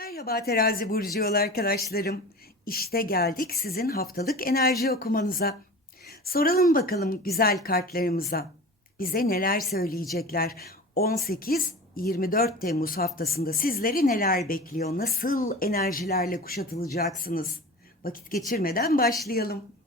Merhaba terazi burcu yol arkadaşlarım. İşte geldik sizin haftalık enerji okumanıza. Soralım bakalım güzel kartlarımıza. Bize neler söyleyecekler? 18-24 Temmuz haftasında sizleri neler bekliyor? Nasıl enerjilerle kuşatılacaksınız? Vakit geçirmeden başlayalım.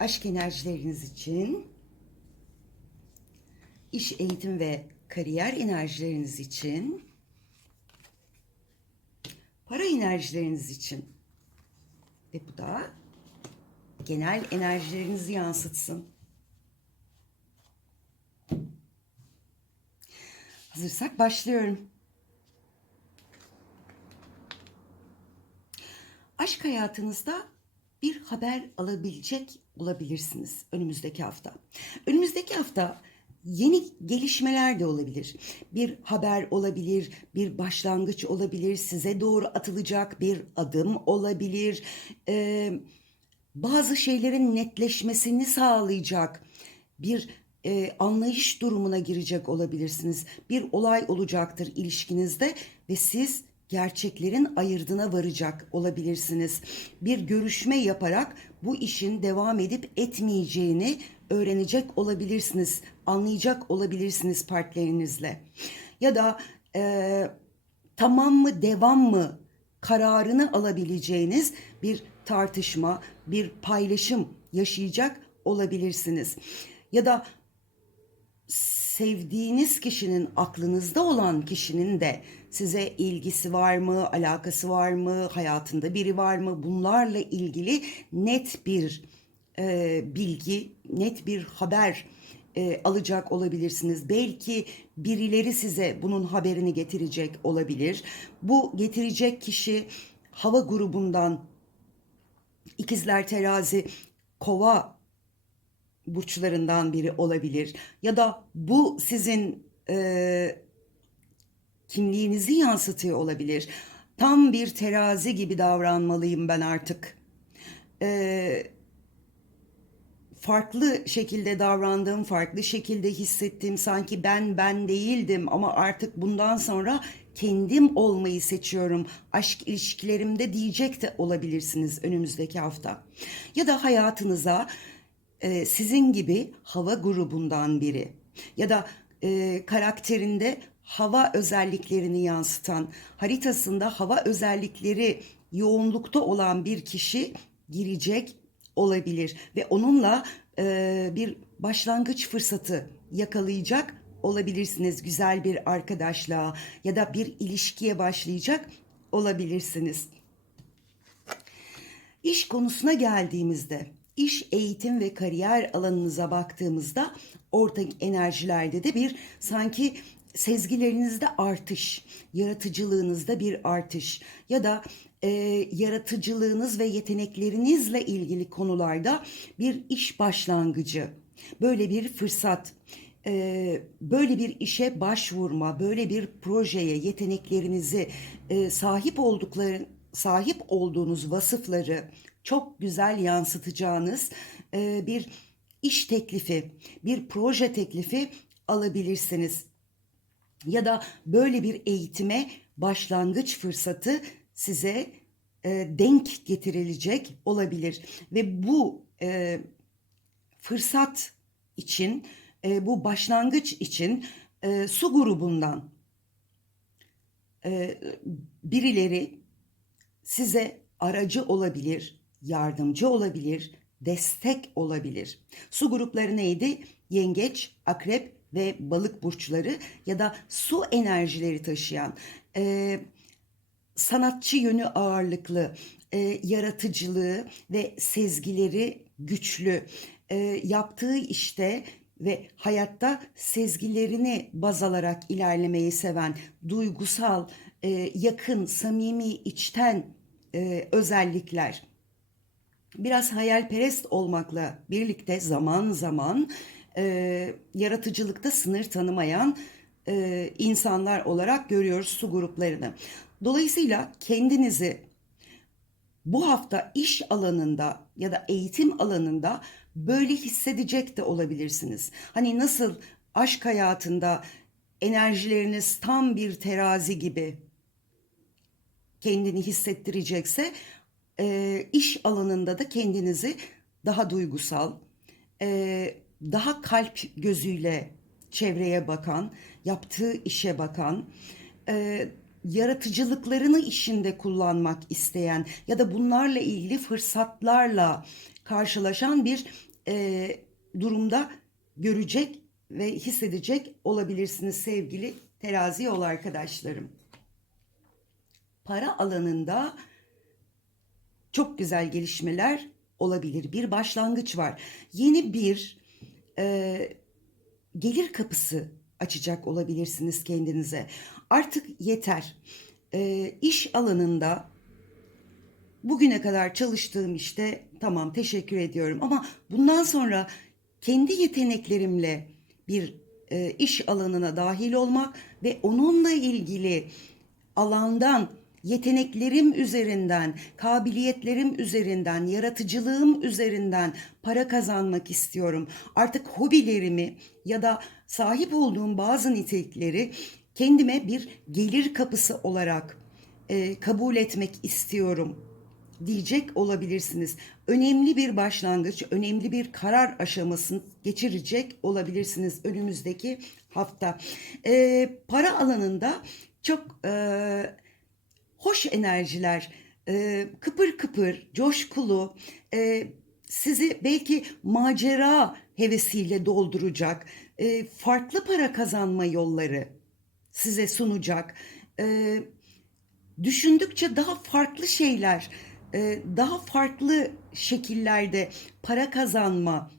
Aşk enerjileriniz için, iş, eğitim ve kariyer enerjileriniz için, para enerjileriniz için ve bu da genel enerjilerinizi yansıtsın. Hazırsak başlıyorum. Aşk hayatınızda bir haber alabilecek olabilirsiniz önümüzdeki hafta. Önümüzdeki hafta yeni gelişmeler de olabilir. Bir haber olabilir, bir başlangıç olabilir, size doğru atılacak bir adım olabilir. Ee, bazı şeylerin netleşmesini sağlayacak bir e, anlayış durumuna girecek olabilirsiniz. Bir olay olacaktır ilişkinizde ve siz gerçeklerin ayırdına varacak olabilirsiniz. Bir görüşme yaparak bu işin devam edip etmeyeceğini öğrenecek olabilirsiniz, anlayacak olabilirsiniz partnerinizle. Ya da e, tamam mı devam mı kararını alabileceğiniz bir tartışma, bir paylaşım yaşayacak olabilirsiniz. Ya da sevdiğiniz kişinin aklınızda olan kişinin de size ilgisi var mı, alakası var mı, hayatında biri var mı bunlarla ilgili net bir e, bilgi, net bir haber e, alacak olabilirsiniz. Belki birileri size bunun haberini getirecek olabilir. Bu getirecek kişi hava grubundan ikizler terazi kova burçlarından biri olabilir ya da bu sizin e, kimliğinizi yansıtıyor olabilir. Tam bir terazi gibi davranmalıyım ben artık. E, farklı şekilde davrandım, farklı şekilde hissettim. Sanki ben ben değildim ama artık bundan sonra kendim olmayı seçiyorum. Aşk ilişkilerimde diyecek de olabilirsiniz önümüzdeki hafta. Ya da hayatınıza e, sizin gibi hava grubundan biri ya da e, karakterinde hava özelliklerini yansıtan, haritasında hava özellikleri yoğunlukta olan bir kişi girecek olabilir ve onunla e, bir başlangıç fırsatı yakalayacak olabilirsiniz güzel bir arkadaşlığa ya da bir ilişkiye başlayacak olabilirsiniz. İş konusuna geldiğimizde iş, eğitim ve kariyer alanınıza baktığımızda ortak enerjilerde de bir sanki sezgilerinizde artış, yaratıcılığınızda bir artış ya da e, yaratıcılığınız ve yeteneklerinizle ilgili konularda bir iş başlangıcı, böyle bir fırsat, e, böyle bir işe başvurma, böyle bir projeye yeteneklerinizi e, sahip oldukları sahip olduğunuz vasıfları çok güzel yansıtacağınız e, bir iş teklifi, bir proje teklifi alabilirsiniz. Ya da böyle bir eğitime başlangıç fırsatı size e, denk getirilecek olabilir ve bu e, fırsat için, e, bu başlangıç için e, su grubundan e, birileri size aracı olabilir, yardımcı olabilir, destek olabilir. Su grupları neydi? Yengeç, akrep ve balık burçları ya da su enerjileri taşıyan, e, sanatçı yönü ağırlıklı, e, yaratıcılığı ve sezgileri güçlü, e, yaptığı işte ve hayatta sezgilerini baz alarak ilerlemeyi seven, duygusal, e, yakın, samimi, içten e, özellikler. Biraz hayalperest olmakla birlikte zaman zaman e, yaratıcılıkta sınır tanımayan e, insanlar olarak görüyoruz su gruplarını. Dolayısıyla kendinizi bu hafta iş alanında ya da eğitim alanında böyle hissedecek de olabilirsiniz. Hani nasıl aşk hayatında enerjileriniz tam bir terazi gibi kendini hissettirecekse e, iş alanında da kendinizi daha duygusal, e, daha kalp gözüyle çevreye bakan, yaptığı işe bakan, e, yaratıcılıklarını işinde kullanmak isteyen ya da bunlarla ilgili fırsatlarla karşılaşan bir e, durumda görecek ve hissedecek olabilirsiniz sevgili terazi yol arkadaşlarım. Para alanında çok güzel gelişmeler olabilir. Bir başlangıç var. Yeni bir e, gelir kapısı açacak olabilirsiniz kendinize. Artık yeter. E, iş alanında bugüne kadar çalıştığım işte tamam teşekkür ediyorum ama bundan sonra kendi yeteneklerimle bir e, iş alanına dahil olmak ve onunla ilgili alandan yeteneklerim üzerinden, kabiliyetlerim üzerinden, yaratıcılığım üzerinden para kazanmak istiyorum. Artık hobilerimi ya da sahip olduğum bazı nitelikleri kendime bir gelir kapısı olarak e, kabul etmek istiyorum diyecek olabilirsiniz. Önemli bir başlangıç, önemli bir karar aşamasını geçirecek olabilirsiniz önümüzdeki hafta. E, para alanında çok e, hoş enerjiler, e, kıpır kıpır, coşkulu, e, sizi belki macera hevesiyle dolduracak, e, farklı para kazanma yolları size sunacak. E, düşündükçe daha farklı şeyler, e, daha farklı şekillerde para kazanma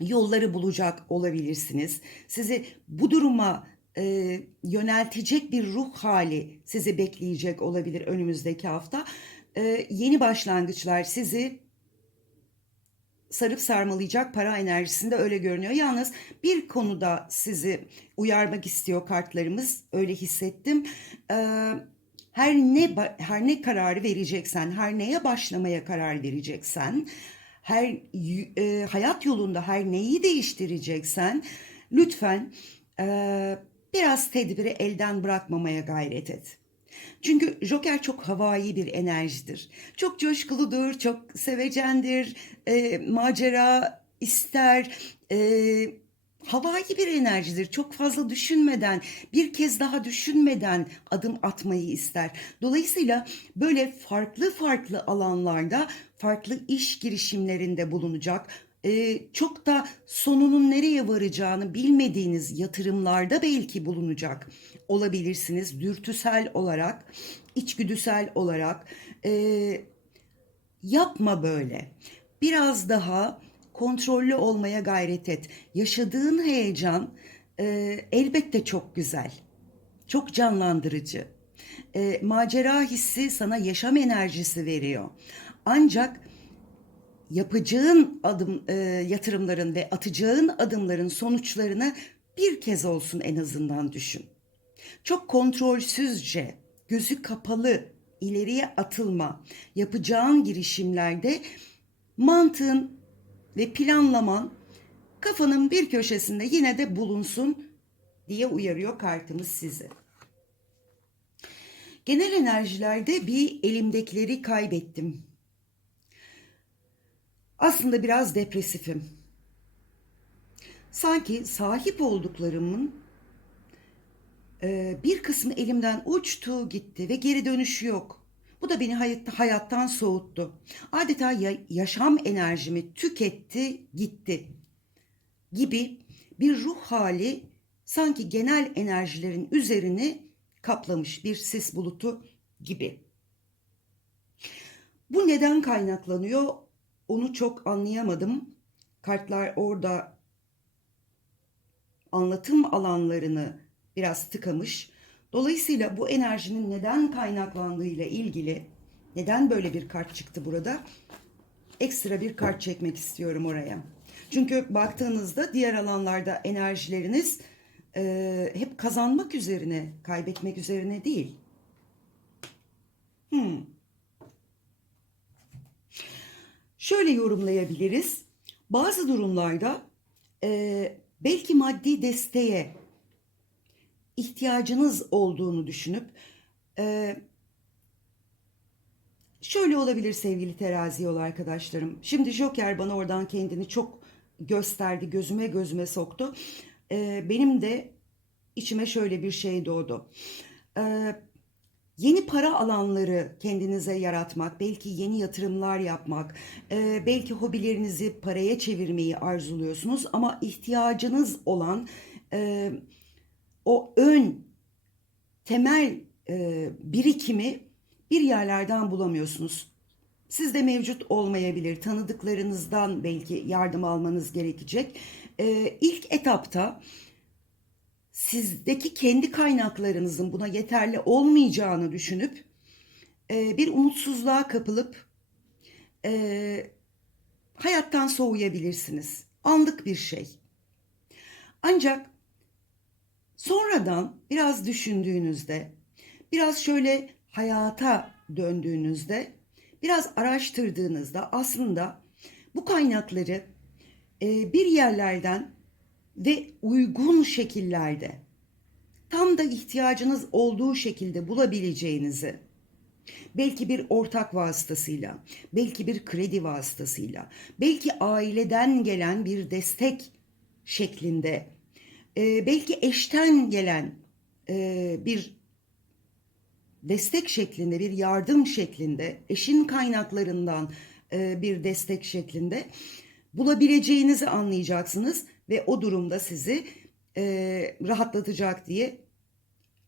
yolları bulacak olabilirsiniz. Sizi bu duruma e, yöneltecek bir ruh hali sizi bekleyecek olabilir önümüzdeki hafta. E, yeni başlangıçlar sizi sarıp sarmalayacak para enerjisinde öyle görünüyor. Yalnız bir konuda sizi uyarmak istiyor kartlarımız. Öyle hissettim. Ee, her ne her ne kararı vereceksen, her neye başlamaya karar vereceksen, her e, hayat yolunda her neyi değiştireceksen lütfen e, biraz tedbiri elden bırakmamaya gayret et. Çünkü Joker çok havai bir enerjidir. Çok coşkuludur, çok sevecendir, e, macera ister, e, havai bir enerjidir. Çok fazla düşünmeden, bir kez daha düşünmeden adım atmayı ister. Dolayısıyla böyle farklı farklı alanlarda farklı iş girişimlerinde bulunacak çok da sonunun nereye varacağını bilmediğiniz yatırımlarda belki bulunacak olabilirsiniz. Dürtüsel olarak, içgüdüsel olarak yapma böyle. Biraz daha kontrollü olmaya gayret et. Yaşadığın heyecan elbette çok güzel, çok canlandırıcı. Macera hissi sana yaşam enerjisi veriyor. Ancak yapacağın adım e, yatırımların ve atacağın adımların sonuçlarını bir kez olsun en azından düşün. Çok kontrolsüzce, gözü kapalı ileriye atılma, yapacağın girişimlerde mantığın ve planlaman kafanın bir köşesinde yine de bulunsun diye uyarıyor kartımız sizi. Genel enerjilerde bir elimdekileri kaybettim aslında biraz depresifim. Sanki sahip olduklarımın e, bir kısmı elimden uçtu gitti ve geri dönüşü yok. Bu da beni hayatta, hayattan soğuttu. Adeta ya, yaşam enerjimi tüketti gitti gibi bir ruh hali sanki genel enerjilerin üzerini kaplamış bir sis bulutu gibi. Bu neden kaynaklanıyor? Onu çok anlayamadım. Kartlar orada anlatım alanlarını biraz tıkamış. Dolayısıyla bu enerjinin neden kaynaklandığıyla ilgili neden böyle bir kart çıktı burada? Ekstra bir kart çekmek istiyorum oraya. Çünkü baktığınızda diğer alanlarda enerjileriniz e, hep kazanmak üzerine, kaybetmek üzerine değil. Hmm. Şöyle yorumlayabiliriz. Bazı durumlarda e, belki maddi desteğe ihtiyacınız olduğunu düşünüp e, şöyle olabilir sevgili terazi yol arkadaşlarım. Şimdi Joker bana oradan kendini çok gösterdi, gözüme gözüme soktu. E, benim de içime şöyle bir şey doğdu. E, Yeni para alanları kendinize yaratmak, belki yeni yatırımlar yapmak, e, belki hobilerinizi paraya çevirmeyi arzuluyorsunuz ama ihtiyacınız olan e, o ön temel e, birikimi bir yerlerden bulamıyorsunuz. Sizde mevcut olmayabilir, tanıdıklarınızdan belki yardım almanız gerekecek. E, ilk etapta sizdeki kendi kaynaklarınızın buna yeterli olmayacağını düşünüp e, bir umutsuzluğa kapılıp e, hayattan soğuyabilirsiniz. Anlık bir şey. Ancak sonradan biraz düşündüğünüzde, biraz şöyle hayata döndüğünüzde, biraz araştırdığınızda aslında bu kaynakları e, bir yerlerden ve uygun şekillerde tam da ihtiyacınız olduğu şekilde bulabileceğinizi belki bir ortak vasıtasıyla, belki bir kredi vasıtasıyla, belki aileden gelen bir destek şeklinde, e, belki eşten gelen e, bir destek şeklinde, bir yardım şeklinde, eşin kaynaklarından e, bir destek şeklinde bulabileceğinizi anlayacaksınız ve o durumda sizi e, rahatlatacak diye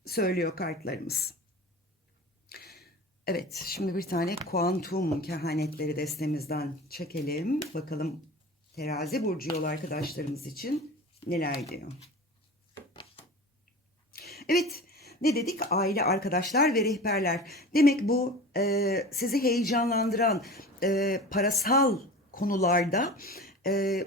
söylüyor kartlarımız. Evet, şimdi bir tane kuantum kehanetleri destemizden çekelim. Bakalım terazi burcu yol arkadaşlarımız için neler diyor. Evet, ne dedik? Aile, arkadaşlar ve rehberler. Demek bu e, sizi heyecanlandıran e, parasal konularda e,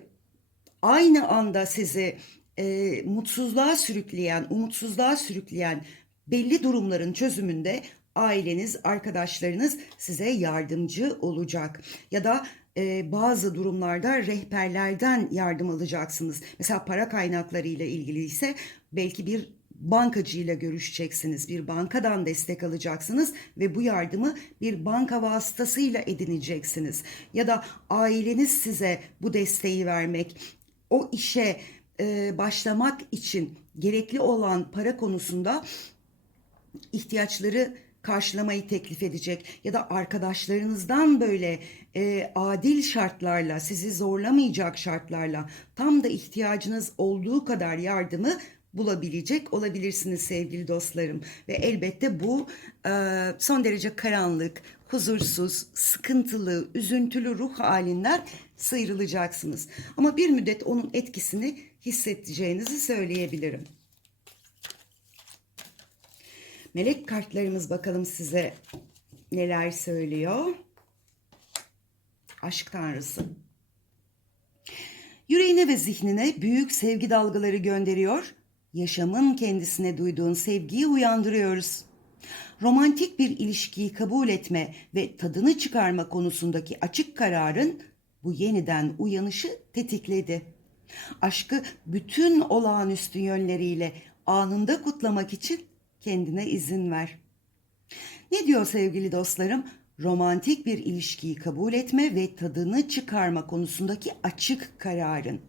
aynı anda sizi e, mutsuzluğa sürükleyen, umutsuzluğa sürükleyen belli durumların çözümünde aileniz, arkadaşlarınız size yardımcı olacak. Ya da e, bazı durumlarda rehberlerden yardım alacaksınız. Mesela para kaynakları ile ilgili ise belki bir bankacıyla görüşeceksiniz. Bir bankadan destek alacaksınız ve bu yardımı bir banka vasıtasıyla edineceksiniz. Ya da aileniz size bu desteği vermek, o işe e, başlamak için gerekli olan para konusunda ihtiyaçları karşılamayı teklif edecek ya da arkadaşlarınızdan böyle e, adil şartlarla sizi zorlamayacak şartlarla tam da ihtiyacınız olduğu kadar yardımı bulabilecek olabilirsiniz sevgili dostlarım ve elbette bu e, son derece karanlık, huzursuz, sıkıntılı, üzüntülü ruh halinden sıyrılacaksınız. Ama bir müddet onun etkisini hissedeceğinizi söyleyebilirim. Melek kartlarımız bakalım size neler söylüyor. Aşk tanrısı. Yüreğine ve zihnine büyük sevgi dalgaları gönderiyor. Yaşamın kendisine duyduğun sevgiyi uyandırıyoruz. Romantik bir ilişkiyi kabul etme ve tadını çıkarma konusundaki açık kararın bu yeniden uyanışı tetikledi. Aşkı bütün olağanüstü yönleriyle anında kutlamak için kendine izin ver. Ne diyor sevgili dostlarım? Romantik bir ilişkiyi kabul etme ve tadını çıkarma konusundaki açık kararın.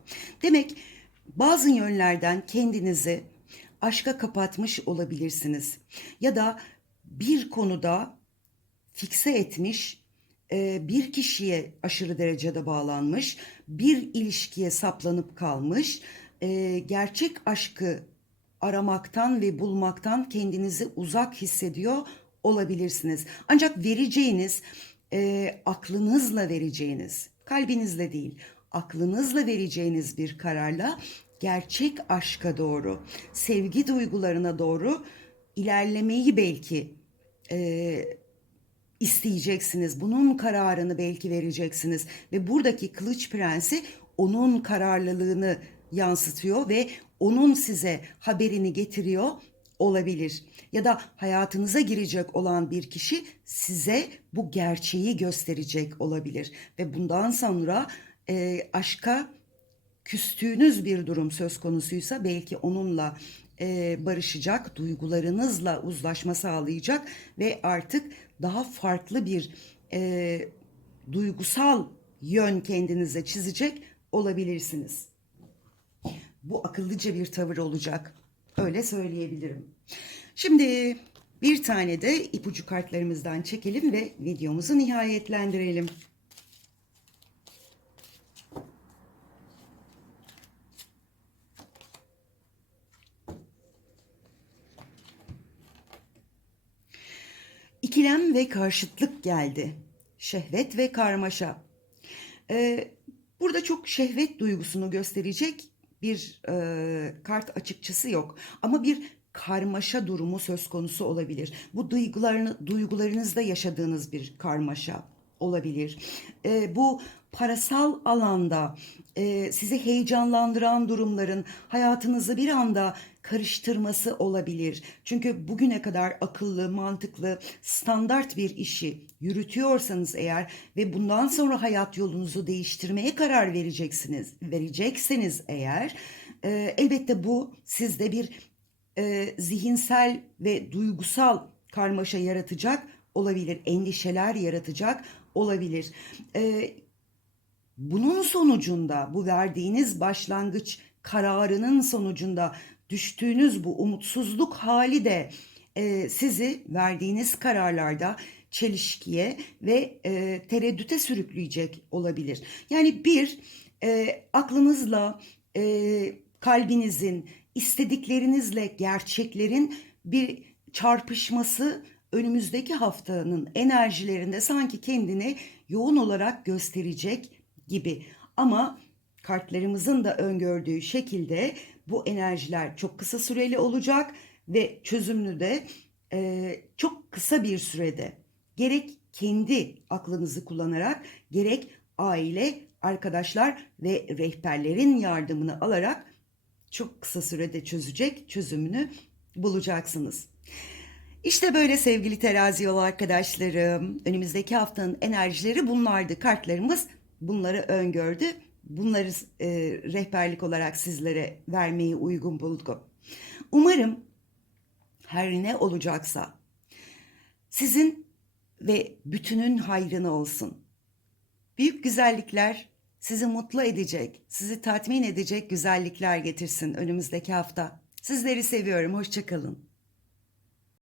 Demek bazı yönlerden kendinizi aşka kapatmış olabilirsiniz. Ya da bir konuda fikse etmiş, e, bir kişiye aşırı derecede bağlanmış, bir ilişkiye saplanıp kalmış, e, gerçek aşkı aramaktan ve bulmaktan kendinizi uzak hissediyor olabilirsiniz. Ancak vereceğiniz, e, aklınızla vereceğiniz, kalbinizle değil, aklınızla vereceğiniz bir kararla gerçek aşka doğru, sevgi duygularına doğru ilerlemeyi belki e, isteyeceksiniz. Bunun kararını belki vereceksiniz ve buradaki kılıç prensi onun kararlılığını yansıtıyor ve onun size haberini getiriyor olabilir. Ya da hayatınıza girecek olan bir kişi size bu gerçeği gösterecek olabilir. Ve bundan sonra e, aşka küstüğünüz bir durum söz konusuysa belki onunla e, barışacak, duygularınızla uzlaşma sağlayacak ve artık daha farklı bir e, duygusal yön kendinize çizecek olabilirsiniz. Bu akıllıca bir tavır olacak. Öyle söyleyebilirim. Şimdi bir tane de ipucu kartlarımızdan çekelim ve videomuzu nihayetlendirelim. İkilem ve karşıtlık geldi. Şehvet ve karmaşa. Ee, burada çok şehvet duygusunu gösterecek bir e, kart açıkçası yok. Ama bir karmaşa durumu söz konusu olabilir. Bu duygularını, duygularınızda yaşadığınız bir karmaşa olabilir. Ee, bu parasal alanda e, sizi heyecanlandıran durumların hayatınızı bir anda karıştırması olabilir. Çünkü bugüne kadar akıllı, mantıklı, standart bir işi yürütüyorsanız eğer ve bundan sonra hayat yolunuzu değiştirmeye karar vereceksiniz, verecekseniz eğer e, elbette bu sizde bir e, zihinsel ve duygusal karmaşa yaratacak olabilir, endişeler yaratacak olabilir. E, bunun sonucunda bu verdiğiniz başlangıç kararının sonucunda düştüğünüz bu umutsuzluk hali de e, sizi verdiğiniz kararlarda çelişkiye ve e, tereddüte sürükleyecek olabilir. Yani bir e, aklınızla e, kalbinizin istediklerinizle gerçeklerin bir çarpışması önümüzdeki haftanın enerjilerinde sanki kendini yoğun olarak gösterecek gibi. Ama kartlarımızın da öngördüğü şekilde bu enerjiler çok kısa süreli olacak ve çözümlü de e, çok kısa bir sürede gerek kendi aklınızı kullanarak gerek aile, arkadaşlar ve rehberlerin yardımını alarak çok kısa sürede çözecek çözümünü bulacaksınız. İşte böyle sevgili terazi yolu arkadaşlarım. Önümüzdeki haftanın enerjileri bunlardı. Kartlarımız bunları öngördü. Bunları e, rehberlik olarak sizlere vermeyi uygun buldum. Umarım her ne olacaksa sizin ve bütünün hayrına olsun. Büyük güzellikler sizi mutlu edecek, sizi tatmin edecek güzellikler getirsin önümüzdeki hafta. Sizleri seviyorum. Hoşçakalın.